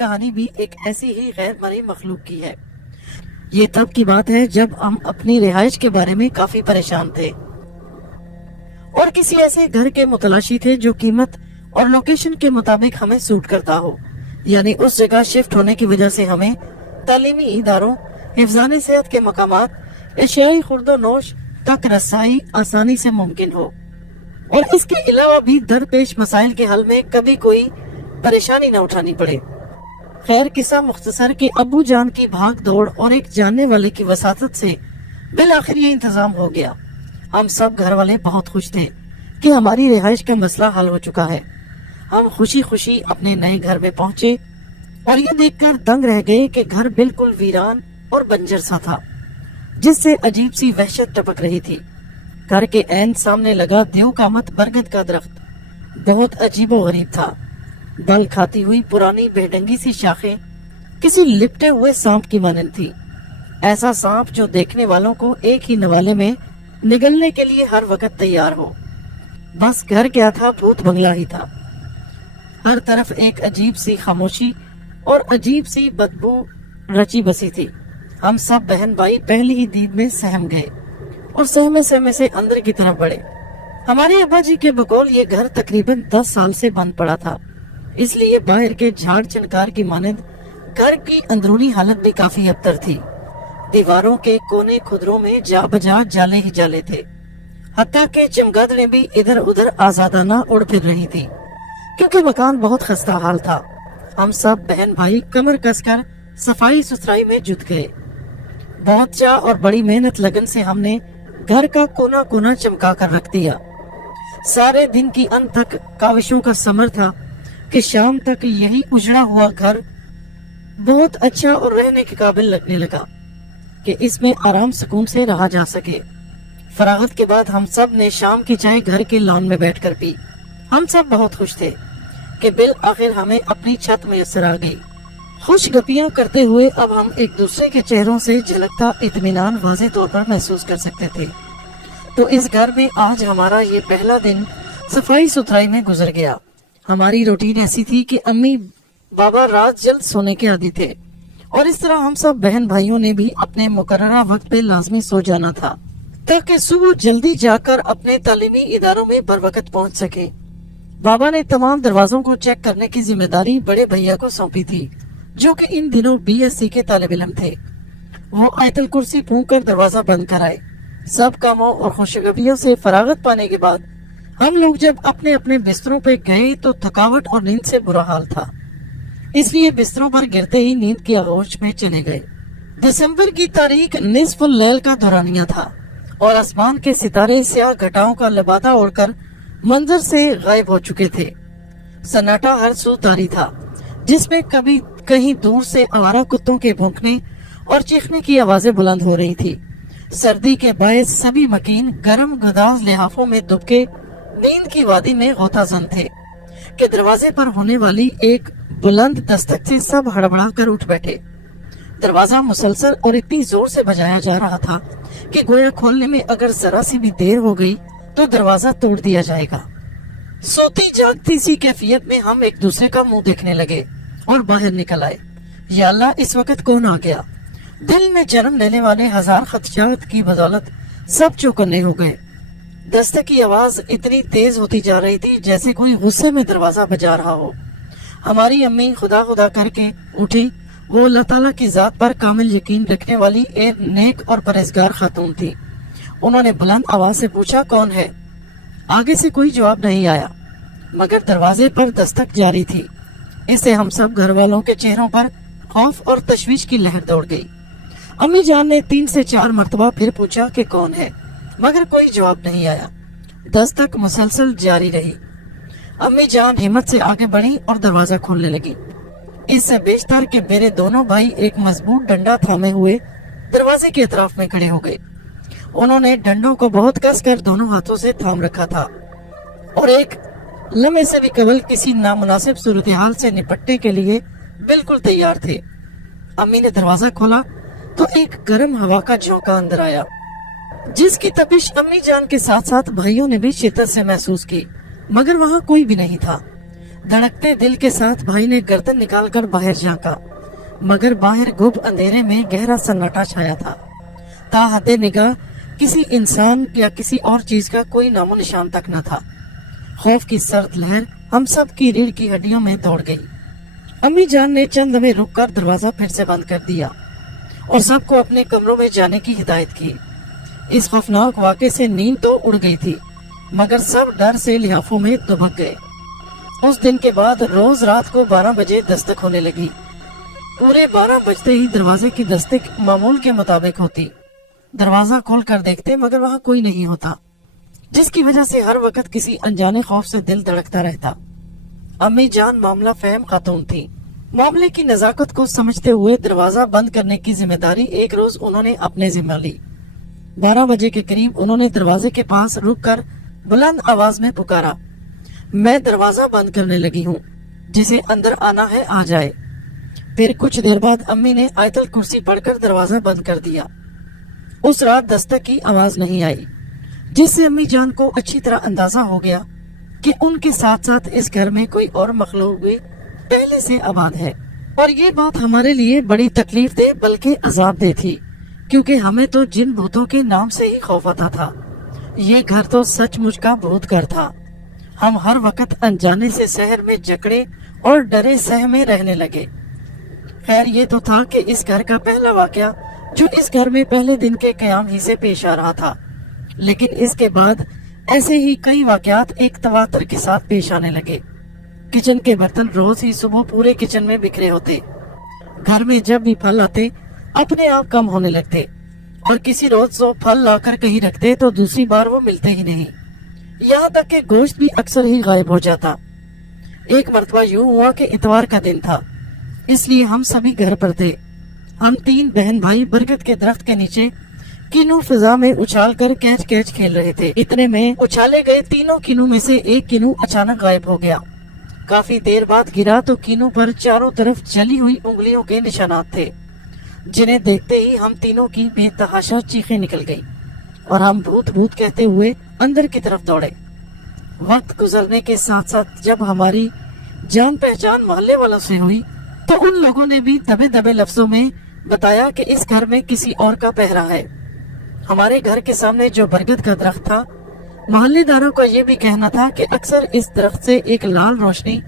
کہانی بھی ایک ایسی ہی غیر مرئی مخلوق کی ہے۔ یہ تب کی بات ہے جب ہم اپنی رہائش کے بارے میں کافی پریشان تھے اور کسی ایسے گھر کے متلاشی تھے جو قیمت اور لوکیشن کے مطابق ہمیں سوٹ کرتا ہو، یعنی اس جگہ شفٹ ہونے کی وجہ سے ہمیں تعلیمی اداروں، حفظان صحت کے مقامات، اشیائی خورد و نوش تک رسائی آسانی سے ممکن ہو، اور اس کے علاوہ بھی درپیش مسائل کے حل میں کبھی کوئی پریشانی نہ اٹھانی پڑے۔ خیر، قصہ مختصر کہ ابو جان کی بھاگ دوڑ اور ایک جاننے والے کی وساطت سے بالآخر یہ انتظام ہو گیا۔ ہم سب گھر والے بہت خوش تھے کہ ہماری رہائش کا مسئلہ حل ہو چکا ہے۔ ہم خوشی خوشی اپنے نئے گھر میں پہنچے اور یہ دیکھ کر دنگ رہ گئے کہ گھر بالکل ویران اور بنجر سا تھا، جس سے عجیب سی وحشت ٹپک رہی تھی۔ گھر کے عین سامنے لگا دیو کا مت برگد کا درخت بہت عجیب و غریب تھا۔ بل کھاتی ہوئی پرانی بے ڈنگی سی شاخیں کسی لپٹے ہوئے سانپ کی مانند تھی، ایسا سانپ جو دیکھنے والوں کو ایک ہی نوالے میں نگلنے کے لیے ہر وقت تیار ہو۔ بس گھر کیا تھا، بھوت بنگلہ ہی تھا۔ ہر طرف ایک عجیب سی خاموشی اور عجیب سی بدبو رچی بسی تھی۔ ہم سب بہن بھائی پہلی ہی دید میں سہم گئے اور سہمے سہمے سے اندر کی طرف بڑھے۔ ہمارے ابا جی کے بقول یہ گھر تقریباً 10 سال سے بند پڑا تھا، اس لیے باہر کے جھاڑ چنکار کی مانند گھر کی اندرونی حالت بھی کافی ابتر تھی۔ دیواروں کے کونے خدروں میں جا بجا جالے ہی جالے تھے، حتیٰ کہ چمگادڑیں بھی ادھر ادھر آزادانہ اڑ پھر رہی تھی، کیونکہ مکان بہت خستہ حال تھا۔ ہم سب بہن بھائی کمر کس کر صفائی ستھرائی میں جٹ گئے۔ بہت چاہ اور بڑی محنت لگن سے ہم نے گھر کا کونا کونا چمکا کر رکھ دیا۔ سارے دن کی انتھک کاوشوں کا ثمر تھا کہ شام تک یہی اجڑا ہوا گھر بہت اچھا اور رہنے کے قابل لگنے لگا کہ اس میں آرام سکون سے رہا جا سکے۔ فراغت کے بعد ہم سب نے شام کی چائے گھر کے لان میں بیٹھ کر پی۔ ہم سب بہت خوش تھے کہ بالآخر ہمیں اپنی چھت میسر آ گئی۔ خوش گپیاں کرتے ہوئے اب ہم ایک دوسرے کے چہروں سے جھلکتا اطمینان واضح طور پر محسوس کر سکتے تھے۔ تو اس گھر میں آج ہمارا یہ پہلا دن صفائی ستھرائی میں گزر گیا۔ ہماری روٹین ایسی تھی کہ امی بابا رات جلد سونے کے عادی تھے، اور اس طرح ہم سب بہن بھائیوں نے بھی اپنے مقررہ وقت پہ لازمی سو جانا تھا تاکہ صبح جلدی جا کر اپنے تعلیمی اداروں میں بر وقت پہنچ سکے۔ بابا نے تمام دروازوں کو چیک کرنے کی ذمہ داری بڑے بھیا کو سونپی تھی، جو کہ ان دنوں BSc کے طالب علم تھے۔ وہ آیت الکرسی پھونک کر دروازہ بند کرائے۔ سب کاموں اور خوشگبیوں سے فراغت پانے کے بعد ہم لوگ جب اپنے اپنے بستروں پہ گئے تو تھکاوٹ اور نیند سے برا حال تھا، اس لیے بستروں پر گرتے ہی نیند کی آغوش میں چلے گئے۔ دسمبر کی تاریخ نصف اللیل کا دورانیہ تھا اور آسمان کے ستارے سیاہ گھٹاؤں کا لبادہ اوڑھ کر منظر سے غائب ہو چکے تھے۔ سناٹا ہر سو طاری تھا، جس میں کبھی کہیں دور سے آوارہ کتوں کے بھونکنے اور چیخنے کی آوازیں بلند ہو رہی تھی۔ سردی کے باعث سبھی مکین گرم گداز لحافوں میں دبکے نیند کی وادی میں غوطہ زن تھے کہ دروازے پر ہونے والی ایک بلند دستک سے سب ہڑبڑا کر اٹھ بیٹھے۔ دروازہ مسلسل اور اتنی زور سے بجایا جا رہا تھا کہ گویا کھولنے میں اگر ذرا سی بھی دیر ہو گئی تو دروازہ توڑ دیا جائے گا۔ سوتی جاگتی سی کیفیت میں ہم ایک دوسرے کا منہ دیکھنے لگے اور باہر نکل آئے۔ یا اللہ، اس وقت کون آ گیا؟ دل میں جنم لینے والے ہزار خدشات کی بدولت سب چوکنے ہو گئے۔ دستک کی آواز اتنی تیز ہوتی جا رہی تھی جیسے کوئی غصے میں دروازہ بجا رہا ہو۔ ہماری امی خدا خدا کر کے اٹھی۔ وہ اللہ تعالیٰ کی ذات پر کامل یقین رکھنے والی ایک نیک اور پرہیزگار خاتون تھی۔ انہوں نے بلند آواز سے پوچھا، کون ہے؟ آگے سے کوئی جواب نہیں آیا، مگر دروازے پر دستک جاری تھی۔ اس سے ہم سب گھر والوں کے چہروں پر خوف اور تشویش کی لہر دوڑ گئی۔ امی جان نے 3 سے 4 مرتبہ پھر پوچھا کہ کون ہے، مگر کوئی جواب نہیں آیا۔ دستک مسلسل جاری رہی۔ امی جان ہمت سے آگے بڑھی اور دروازہ کھولنے لگی۔ اس سے بیشتر کہ میرے دونوں بھائی ایک مضبوط ڈنڈا تھامے ہوئے دروازے کے اطراف میں کھڑے ہو گئے۔ انہوں نے ڈنڈوں کو بہت کس کر دونوں ہاتھوں سے تھام رکھا تھا اور ایک لمحے سے بھی قبل کسی نامناسب صورتحال سے نپٹنے کے لیے بالکل تیار تھے۔ امی نے دروازہ کھولا تو ایک گرم ہوا کا جھونکا اندر آیا، جس کی تپش امی جان کے ساتھ ساتھ بھائیوں نے بھی شدت سے محسوس کی، مگر وہاں کوئی بھی نہیں تھا۔ دھڑکتے دل کے ساتھ بھائی نے گردن نکال کر باہر جھانکا، مگر باہر گھب اندھیرے میں گہرا سناٹا چھایا تھا۔ تا حد نگاہ کسی انسان یا کسی اور چیز کا کوئی نام و نشان تک نہ تھا۔ خوف کی سرد لہر ہم سب کی ریڑھ کی ہڈیوں میں دوڑ گئی۔ امی جان نے چند لمحے رک کر دروازہ پھر سے بند کر دیا اور سب کو اپنے کمروں میں جانے کی ہدایت کی۔ اس خوفناک واقعے سے نیند تو اڑ گئی تھی، مگر سب ڈر سے لحافوں میں دبک گئے۔ اس دن کے بعد روز رات کو 12 بجے دستک ہونے لگی۔ پورے 12 بجتے ہی دروازے کی دستک معمول کے مطابق ہوتی۔ دروازہ کھول کر دیکھتے مگر وہاں کوئی نہیں ہوتا، جس کی وجہ سے ہر وقت کسی انجانے خوف سے دل دھڑکتا رہتا۔ امی جان معاملہ فہم خاتون تھی۔ معاملے کی نزاکت کو سمجھتے ہوئے دروازہ بند کرنے کی ذمہ داری ایک روز انہوں نے اپنے ذمہ لی۔ 12 بجے کے قریب انہوں نے دروازے کے پاس رک کر بلند آواز میں پکارا، میں دروازہ بند کرنے لگی ہوں، جسے اندر آنا ہے آ جائے۔ پھر کچھ دیر بعد امی نے آیت الکرسی پڑھ کر دروازہ بند کر دیا۔ اس رات دستک کی آواز نہیں آئی، جس سے امی جان کو اچھی طرح اندازہ ہو گیا کہ ان کے ساتھ ساتھ اس گھر میں کوئی اور مخلوق بھی پہلے سے آباد ہے۔ اور یہ بات ہمارے لیے بڑی تکلیف دہ بلکہ عذاب دہ تھی، کیونکہ ہمیں تو جن بھوتوں کے نام سے ہی خوف آتا تھا۔ یہ گھر تو سچ مچ کا بھوت گھر تھا۔ ہم ہر وقت انجانے سے شہر میں جکڑے اور ڈرے سہ میں رہنے لگے۔ خیر یہ تو تھا کہ اس گھر کا پہلا واقعہ جو اس گھر میں پہلے دن کے قیام ہی سے پیش آ رہا تھا، لیکن اس کے بعد ایسے ہی کئی واقعات ایک تواتر کے ساتھ پیش آنے لگے۔ کچن کے برتن روز ہی صبح پورے کچن میں بکھرے ہوتے، گھر میں جب بھی پھل آتے اپنے آپ کم ہونے لگتے، اور کسی روز وہ پھل لا کر کہیں رکھتے تو دوسری بار وہ ملتے ہی نہیں، یہاں تک کہ گوشت بھی اکثر ہی غائب ہو جاتا۔ ایک مرتبہ یوں ہوا کہ اتوار کا دن تھا، اس لیے ہم سبھی گھر پر تھے۔ ہم 3 بہن بھائی برگد کے درخت کے نیچے کنو فضا میں اچھال کر کیچ کیچ کھیل رہے تھے۔ اتنے میں اچھالے گئے تینوں کنو میں سے ایک کنو اچانک غائب ہو گیا۔ کافی دیر بعد گرا تو کنو پر چاروں طرف جلی ہوئی انگلیوں کے نشانات تھے، جنہیں دیکھتے ہی ہم تینوں کی بے تحاشا چیخیں نکل گئی اور ہم بھوت بھوت کہتے ہوئے اندر کی طرف دوڑے۔ وقت گزرنے کے ساتھ ساتھ جب ہماری جان پہچان محلے والوں سے ہوئی تو ان لوگوں نے بھی دبے دبے لفظوں میں بتایا کہ اس گھر میں کسی اور کا پہرا ہے۔ ہمارے گھر کے سامنے جو برگد کا درخت تھا، محلے داروں کا یہ بھی کہنا تھا کہ اکثر اس درخت سے ایک لال روشنی،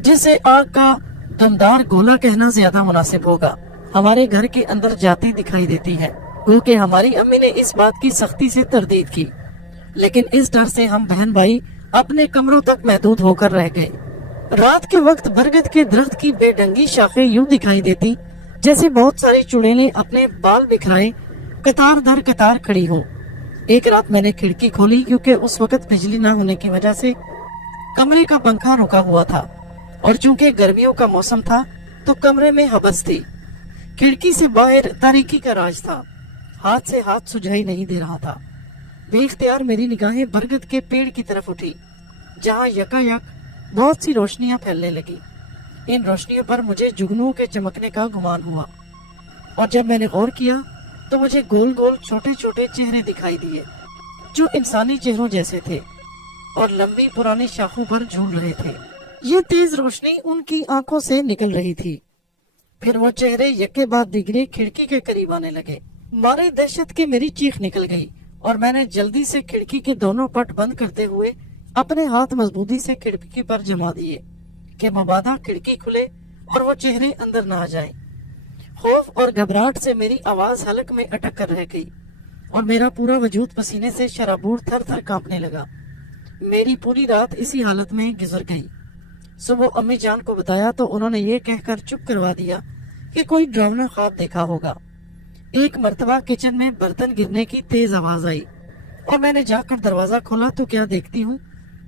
جسے آگ کا دمدار گولا کہنا زیادہ مناسب ہوگا، ہمارے گھر کے اندر جاتی دکھائی دیتی ہے۔ کیونکہ ہماری امی نے اس بات کی سختی سے تردید کی، لیکن اس ڈر سے ہم بہن بھائی اپنے کمروں تک محدود ہو کر رہ گئے۔ رات کے وقت برگد کے درخت کی بے ڈنگی شاخیں یوں دکھائی دیتی جیسے بہت ساری چڑیلیں اپنے بال بکھرائے قطار در قطار کھڑی ہوں۔ ایک رات میں نے کھڑکی کھولی کیونکہ اس وقت بجلی نہ ہونے کی وجہ سے کمرے کا پنکھا رکا ہوا تھا، اور چونکہ گرمیوں کا موسم تھا تو کمرے میں حبس تھی۔ کھڑکی سے باہر تاریکی کا راج تھا، ہاتھ سے ہاتھ سجھائی نہیں دے رہا تھا۔ بے اختیار میری نگاہیں برگد کے پیڑ کی طرف اٹھی، جہاں یکا یک بہت سی روشنیاں پھیلنے لگی۔ ان روشنیوں پر مجھے جگنوں کے چمکنے کا گمان ہوا، اور جب میں نے غور کیا تو مجھے گول گول چھوٹے چھوٹے چہرے دکھائی دیے جو انسانی چہروں جیسے تھے اور لمبی پرانی شاخوں پر جھول رہے تھے۔ یہ تیز روشنی ان کی آنکھوں سے نکل رہی تھی، پھر وہ چہرے یکے بعد دیگرے کھڑکی کے قریب آنے لگے۔ مارے دہشت کے میری چیخ نکل گئی اور میں نے جلدی سے کھڑکی کے دونوں پٹ بند کرتے ہوئے اپنے ہاتھ مضبوطی سے کھڑکی پر جما دیے کہ مبادا کھڑکی کھلے اور وہ چہرے اندر نہ آ جائیں۔ خوف اور گھبراہٹ سے میری آواز حلق میں اٹک کر رہ گئی اور میرا پورا وجود پسینے سے شرابور تھر تھر کانپنے لگا۔ میری پوری رات اسی حالت میں گزر گئی۔ صبح امی جان کو بتایا تو انہوں نے یہ کہہ کر چپ کروا دیا کہ کوئی ڈراؤنا خواب دیکھا ہوگا۔ ایک مرتبہ کچن میں برتن گرنے کی تیز آواز آئی اور میں نے جا کر دروازہ کھولا تو کیا دیکھتی ہوں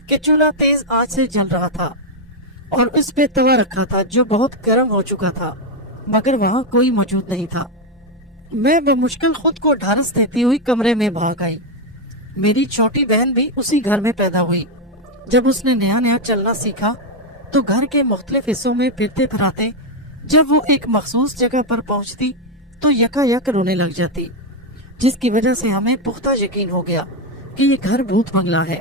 کہ چولہا تیز آنچ سے جل رہا تھا اور اس پہ توا رکھا تھا جو بہت گرم ہو چکا تھا، مگر وہاں کوئی موجود نہیں تھا۔ میں بمشکل خود کو ڈھارس دیتی ہوئی کمرے میں بھاگ آئی۔ میری چھوٹی بہن بھی اسی گھر میں پیدا ہوئی۔ جب اس نے نیا نیا چلنا سیکھا تو گھر کے مختلف حصوں میں پھرتے پھراتے جب وہ ایک مخصوص جگہ پر پہنچتی تو یکا یک رونے لگ جاتی، جس کی وجہ سے ہمیں پختہ یقین ہو گیا کہ یہ گھر بھوت بنگلہ ہے۔